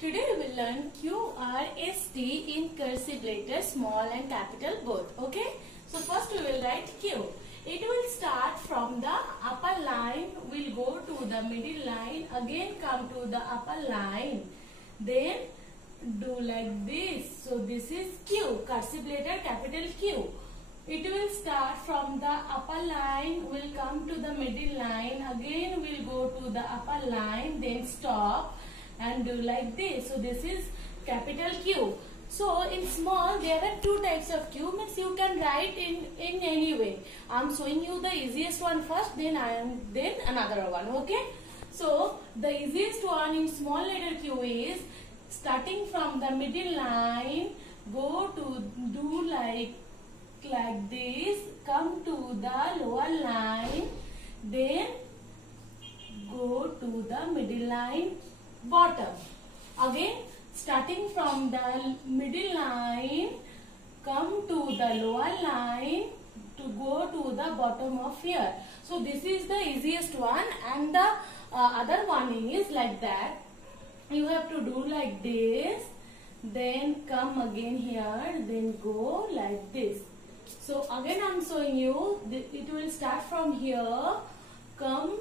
Today we will learn Q, R, S, T in cursive letters, small and capital both. Okay. So first we will write Q. It will start from the upper line, will go to the middle line, again come to the upper line. Then do like this. So this is Q, cursive letter capital Q. It will start from the upper line, will come to the middle line, again will go to the upper line, then stop and do like this. So this is capital Q. So in small there are two types of Q, means you can write in any way. I am showing you the easiest one first, then another one. Okay. So the easiest one in small letter Q is starting from the middle line, go to do like this, come to the lower line, then go to the middle line bottom. Again starting from the middle line, come to the lower line to go to the bottom of here. So this is the easiest one, and the other one is like that. You have to do like this, then come again here, then go like this. So again I am showing you, it will start from here, come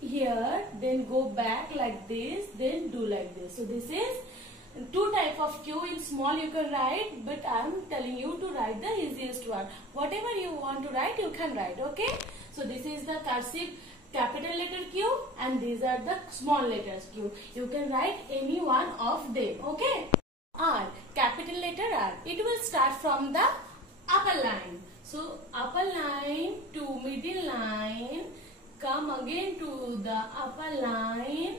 here, then go back like this, then do like this. So this is two type of Q. In small you can write, but I am telling you to write the easiest one. Whatever you want to write, you can write. Okay. So this is the cursive capital letter Q, and these are the small letters Q. You can write any one of them. Okay. R, capital letter R. It will start from the upper line. So upper line to middle line, come again to the upper line,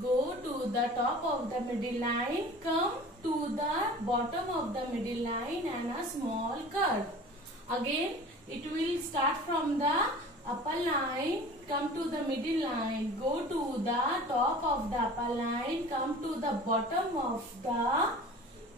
go to the top of the middle line, come to the bottom of the middle line and a small curve. Again it will start from the upper line, come to the middle line, go to the top of the upper line, come to the bottom of the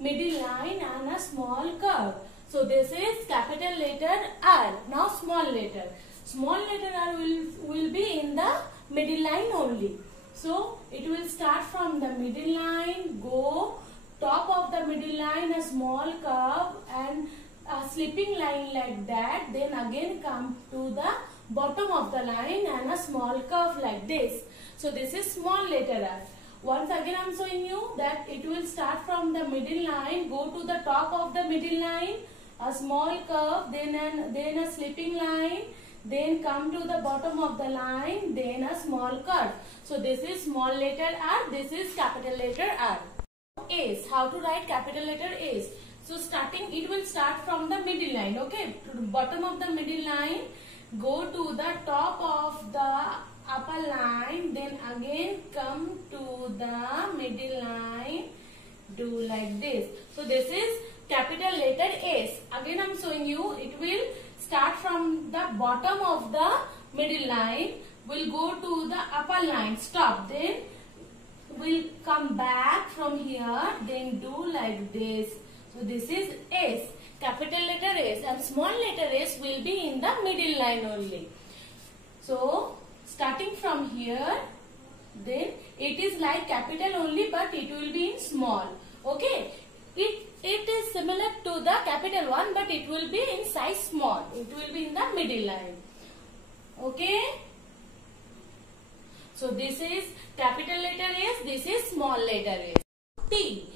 middle line and a small curve. So this is capital letter R. Now small letter. Small letter R will be in the middle line only. So it will start from the middle line, go top of the middle line, a small curve and a slipping line like that. Then again come to the bottom of the line and a small curve like this. So this is small letter R. Once again I am showing you that it will start from the middle line, go to the top of the middle line, a small curve, then a slipping line, then come to the bottom of the line, then a small curve. So this is small letter R, this is capital letter R. S, how to write capital letter S? So starting, it will start from the middle line, okay, to the bottom of the middle line, go to the top of the upper line, then again come to the middle line, do like this. So this is capital letter S. Again I am showing you, it will start from the bottom of the middle line, will go to the upper line, stop, then will come back from here, then do like this. So this is S, capital letter S, and small letter S will be in the middle line only. So starting from here, then it is like capital only, but it will be in small. Okay. It is similar to the capital one, but it will be in size small. It will be in the middle line. Okay. So this is capital letter S, this is small letter S. T.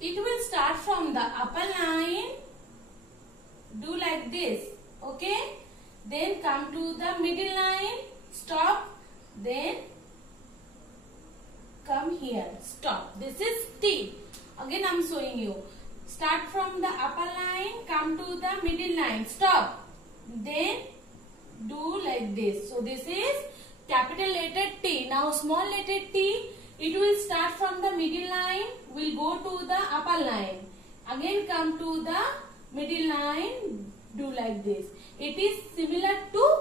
It will start from the upper line, do like this. Okay. Then come to the middle line, stop, then come here, stop. This is T. Again I am showing you. Start from the upper line, come to the middle line, stop, then do like this. So this is capital letter T. Now small letter T, it will start from the middle line, will go to the upper line, again come to the middle line, do like this. It is similar to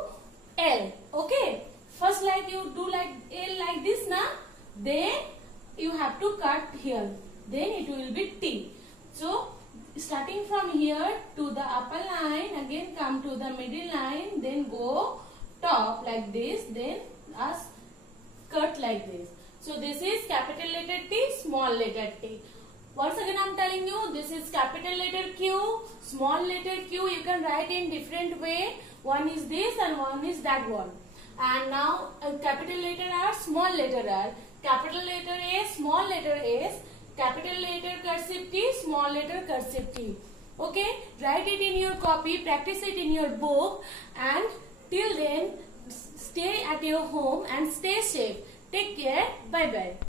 L. Okay. First like you do like L like this na, then you have to cut here, then it will be T. So starting from here to the upper line, again come to the middle line, then go top like this, then cut like this. So this is capital letter T, small letter t. Once again I'm telling you, this is capital letter Q, small letter q. You can write in different way. One is this and one is that one. And now capital letter R, small letter r, capital letter A, small letter s, capital letter cursive T, small letter cursive t. Okay, write it in your copy, practice it in your book, and till then stay at your home and stay safe. Take care. Bye bye.